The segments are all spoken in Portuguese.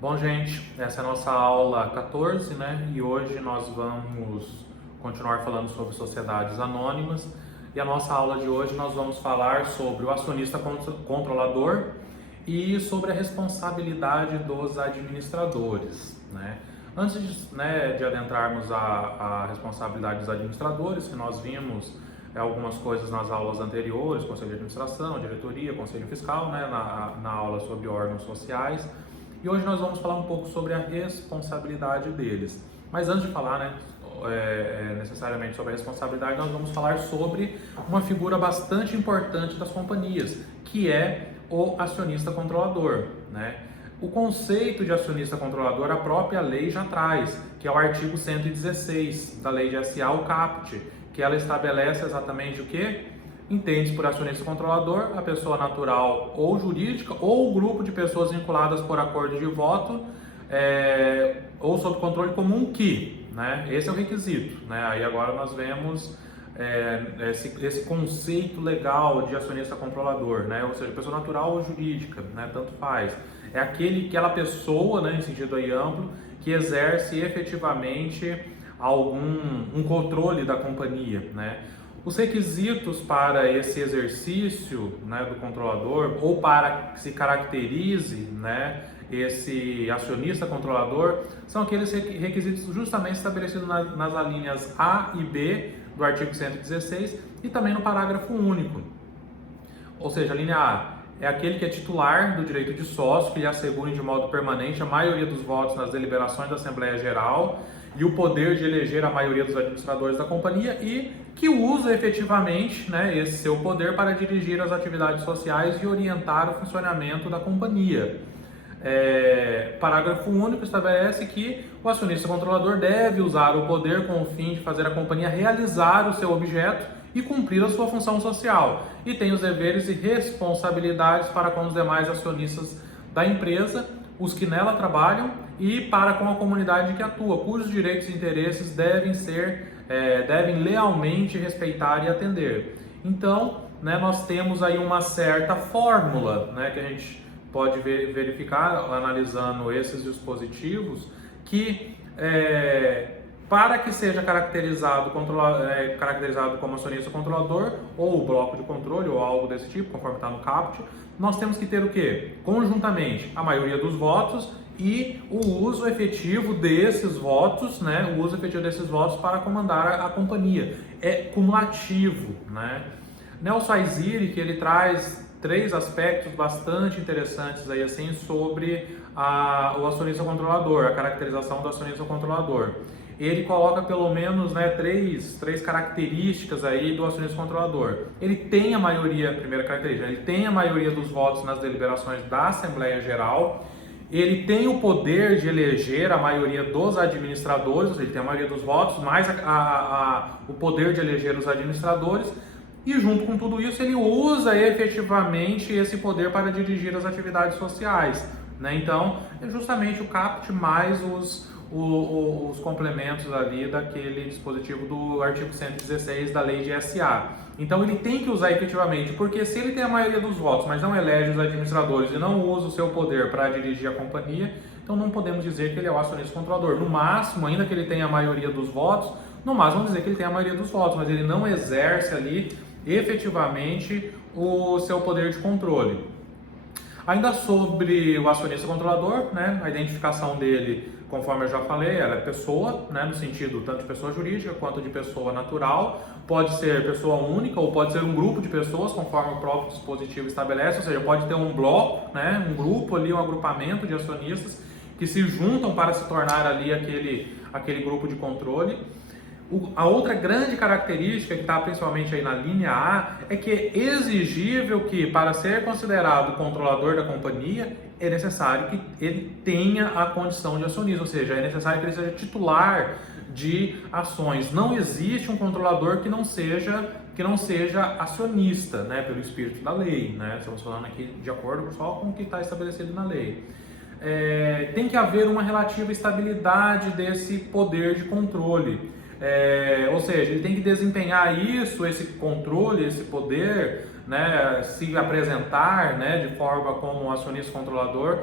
Bom, gente, essa é a nossa aula 14, né? E hoje nós vamos continuar falando sobre sociedades anônimas. E a nossa aula de hoje nós vamos falar sobre o acionista controlador e sobre a responsabilidade dos administradores, né? Antes de adentrarmos a responsabilidade dos administradores, que nós vimos algumas coisas nas aulas anteriores, Conselho de Administração, Diretoria, Conselho Fiscal, né? Na aula sobre órgãos sociais. E hoje nós vamos falar um pouco sobre a responsabilidade deles. Mas antes de falar, necessariamente sobre a responsabilidade, nós vamos falar sobre uma figura bastante importante das companhias, que é o acionista controlador, né? O conceito de acionista controlador a própria lei já traz, que é o artigo 116 da Lei de SA, o CAPT, que ela estabelece exatamente o quê? Entende-se por acionista controlador a pessoa natural ou jurídica ou o grupo de pessoas vinculadas por acordo de voto ou sob controle comum que, né? Esse é o requisito, né? Aí agora nós vemos esse conceito legal de acionista controlador, né? Ou seja, pessoa natural ou jurídica, né? Tanto faz. É aquela pessoa, né, em sentido aí amplo, que exerce efetivamente um controle da companhia, né? Os requisitos para esse exercício, né, do controlador, ou para que se caracterize, né, esse acionista controlador, são aqueles requisitos justamente estabelecidos nas alíneas A e B do artigo 116 e também no parágrafo único. Ou seja, a linha A é aquele que é titular do direito de sócio, que lhe assegure de modo permanente a maioria dos votos nas deliberações da Assembleia Geral e o poder de eleger a maioria dos administradores da companhia e que usa efetivamente, né, esse seu poder para dirigir as atividades sociais e orientar o funcionamento da companhia. Parágrafo único estabelece que o acionista controlador deve usar o poder com o fim de fazer a companhia realizar o seu objeto e cumprir a sua função social, e tem os deveres e responsabilidades para com os demais acionistas da empresa, os que nela trabalham, e para com a comunidade que atua, cujos direitos e interesses devem lealmente respeitar e atender. Então, né, nós temos aí uma certa fórmula, né, que a gente pode verificar analisando esses dispositivos, que para que seja caracterizado como acionista controlador, ou bloco de controle, ou algo desse tipo, conforme está no CAPT, nós temos que ter o quê? Conjuntamente, a maioria dos votos e o uso efetivo desses votos, né? O uso efetivo desses votos para comandar a companhia. É cumulativo, né? Nelson Aiziri, que ele traz 3 aspectos bastante interessantes aí, assim, sobre o acionista controlador, a caracterização do acionista controlador. Ele coloca pelo menos, né, três características aí do acionista controlador. Ele tem a maioria, primeira característica, ele tem a maioria dos votos nas deliberações da Assembleia Geral, ele tem o poder de eleger a maioria dos administradores, ou seja, ele tem a maioria dos votos, mais o poder de eleger os administradores, e junto com tudo isso ele usa efetivamente esse poder para dirigir as atividades sociais, né? Então, é justamente o CAPT mais os complementos ali daquele dispositivo do artigo 116 da Lei de SA. Então ele tem que usar efetivamente, porque se ele tem a maioria dos votos, mas não elege os administradores e não usa o seu poder para dirigir a companhia, então não podemos dizer que ele é o acionista controlador. No máximo, ainda que ele tenha a maioria dos votos, no máximo vamos dizer que ele tem a maioria dos votos, mas ele não exerce ali efetivamente o seu poder de controle. Ainda sobre o acionista controlador, né, a identificação dele, conforme eu já falei, ela é pessoa, né, no sentido tanto de pessoa jurídica quanto de pessoa natural, pode ser pessoa única ou pode ser um grupo de pessoas, conforme o próprio dispositivo estabelece, ou seja, pode ter um bloco, né, um grupo ali, um agrupamento de acionistas que se juntam para se tornar ali aquele grupo de controle. A outra grande característica que está principalmente aí na linha A é que é exigível que, para ser considerado controlador da companhia, é necessário que ele tenha a condição de acionista, ou seja, é necessário que ele seja titular de ações. Não existe um controlador que não seja acionista, né, pelo espírito da lei, né? Estamos falando aqui de acordo só com o que está estabelecido na lei. Tem que haver uma relativa estabilidade desse poder de controle. Ou seja, ele tem que desempenhar esse controle, esse poder, né, se apresentar, né, de forma como um acionista controlador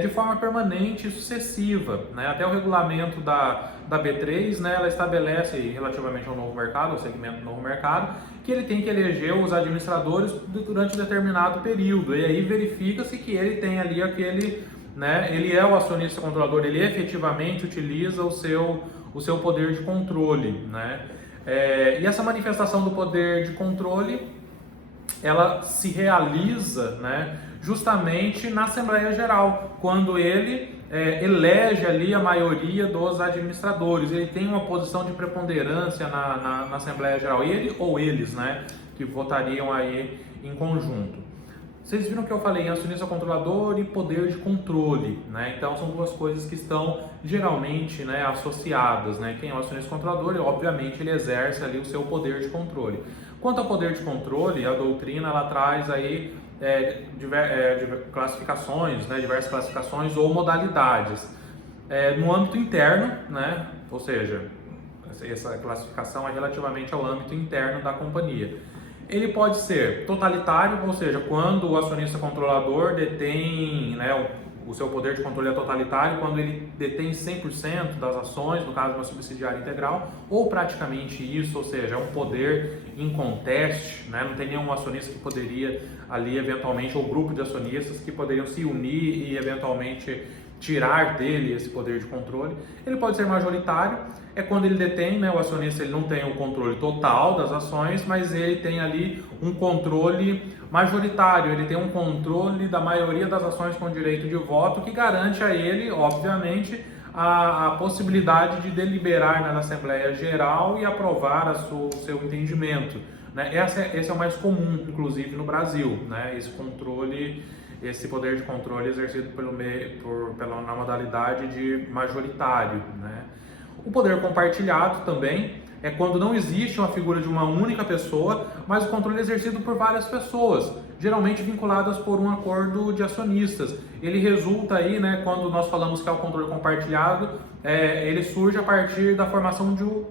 de forma permanente e sucessiva, né? Até o regulamento da B3, né, ela estabelece relativamente ao novo mercado, ao segmento do novo mercado, que ele tem que eleger os administradores durante um determinado período, e aí verifica-se que ele tem ali aquele, né, ele é o acionista controlador, ele efetivamente utiliza o seu poder de controle, né? E essa manifestação do poder de controle, ela se realiza, né, justamente na Assembleia Geral, quando ele elege ali a maioria dos administradores. Ele tem uma posição de preponderância na Assembleia Geral, ele ou eles, né, que votariam aí em conjunto. Vocês viram que eu falei em acionista controlador e poder de controle, né? Então são duas coisas que estão geralmente, né, associadas, né? Quem é o acionista controlador, obviamente ele exerce ali o seu poder de controle. Quanto ao poder de controle, a doutrina ela traz aí classificações, né, diversas classificações ou modalidades. No âmbito interno, né, ou seja, essa classificação é relativamente ao âmbito interno da companhia. Ele pode ser totalitário, ou seja, quando o acionista controlador detém, né, o seu poder de controle é totalitário, quando ele detém 100% das ações, no caso de uma subsidiária integral, ou praticamente isso, ou seja, é um poder inconteste, né, não tem nenhum acionista que poderia ali eventualmente, ou grupo de acionistas que poderiam se unir e eventualmente tirar dele esse poder de controle. Ele pode ser majoritário, é quando ele detém, né, o acionista ele não tem o controle total das ações, mas ele tem ali um controle majoritário, ele tem um controle da maioria das ações com direito de voto, que garante a ele, obviamente, a possibilidade de deliberar na Assembleia Geral e aprovar o seu entendimento, né? Esse é o mais comum, inclusive, no Brasil, né? Esse poder de controle exercido na modalidade de majoritário, né? O poder compartilhado também é quando não existe uma figura de uma única pessoa, mas o controle é exercido por várias pessoas, geralmente vinculadas por um acordo de acionistas. Ele resulta aí, né, quando nós falamos que é o controle compartilhado, ele surge a partir da formação de um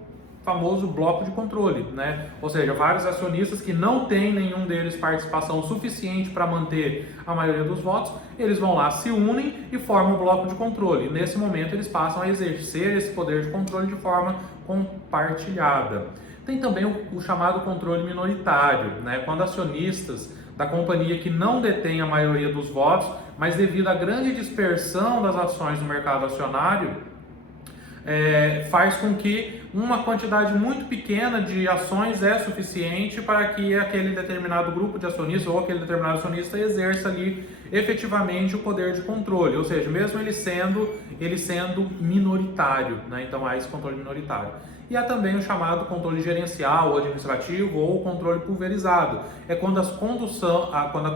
famoso bloco de controle, né? Ou seja, vários acionistas que não têm nenhum deles participação suficiente para manter a maioria dos votos, eles vão lá, se unem e formam o bloco de controle. Nesse momento eles passam a exercer esse poder de controle de forma compartilhada. Tem também o chamado controle minoritário, né? Quando acionistas da companhia que não detêm a maioria dos votos, mas devido à grande dispersão das ações no mercado acionário, faz com que uma quantidade muito pequena de ações é suficiente para que aquele determinado grupo de acionistas ou aquele determinado acionista exerça ali efetivamente o poder de controle, ou seja, mesmo ele sendo minoritário, né? Então há esse controle minoritário. E há também o chamado controle gerencial ou administrativo ou controle pulverizado. É quando a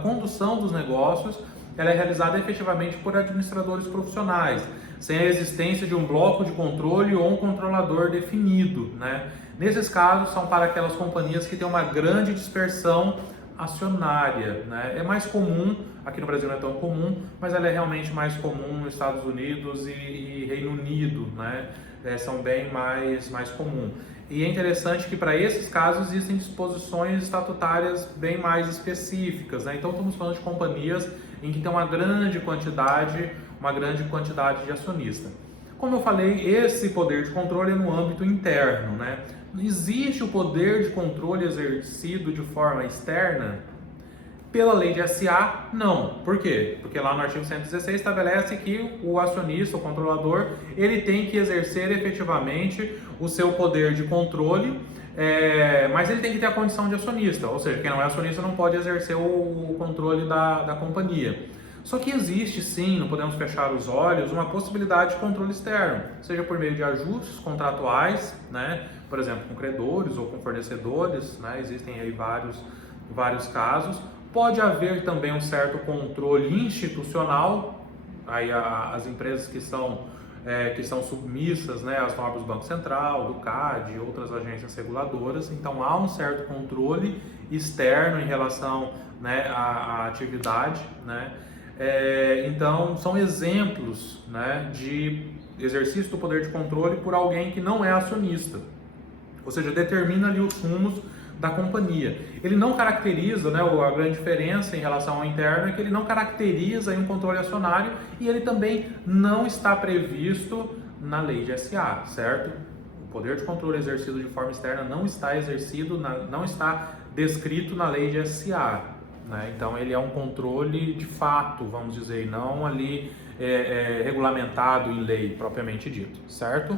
condução dos negócios ela é realizada efetivamente por administradores profissionais, sem a existência de um bloco de controle ou um controlador definido, né? Nesses casos, são para aquelas companhias que têm uma grande dispersão acionária, né? É mais comum, aqui no Brasil não é tão comum, mas ela é realmente mais comum nos Estados Unidos e Reino Unido, né? São bem mais comum. E é interessante que para esses casos existem disposições estatutárias bem mais específicas, né? Então estamos falando de companhias em que tem uma grande quantidade de acionistas. Como eu falei, esse poder de controle é no âmbito interno, né? Existe o poder de controle exercido de forma externa? Pela lei de SA, não. Por quê? Porque lá no artigo 116 estabelece que o acionista, o controlador, ele tem que exercer efetivamente o seu poder de controle, mas ele tem que ter a condição de acionista, ou seja, quem não é acionista não pode exercer o controle da companhia. Só que existe sim, não podemos fechar os olhos, uma possibilidade de controle externo, seja por meio de ajustes contratuais, né? Por exemplo, com credores ou com fornecedores, né? Existem aí vários casos. Pode haver também um certo controle institucional, aí as empresas que são submissas, né, às normas do Banco Central, do CAD e outras agências reguladoras. Então há um certo controle externo em relação, né, à atividade, né? Então são exemplos, né, de exercício do poder de controle por alguém que não é acionista, ou seja, determina ali os rumos da companhia. Ele não caracteriza, né, a grande diferença em relação ao interno é que ele não caracteriza um controle acionário e ele também não está previsto na lei de SA, certo? O poder de controle exercido de forma externa não está não está descrito na lei de SA, né? Então ele é um controle de fato, vamos dizer, não ali regulamentado em lei propriamente dito, certo?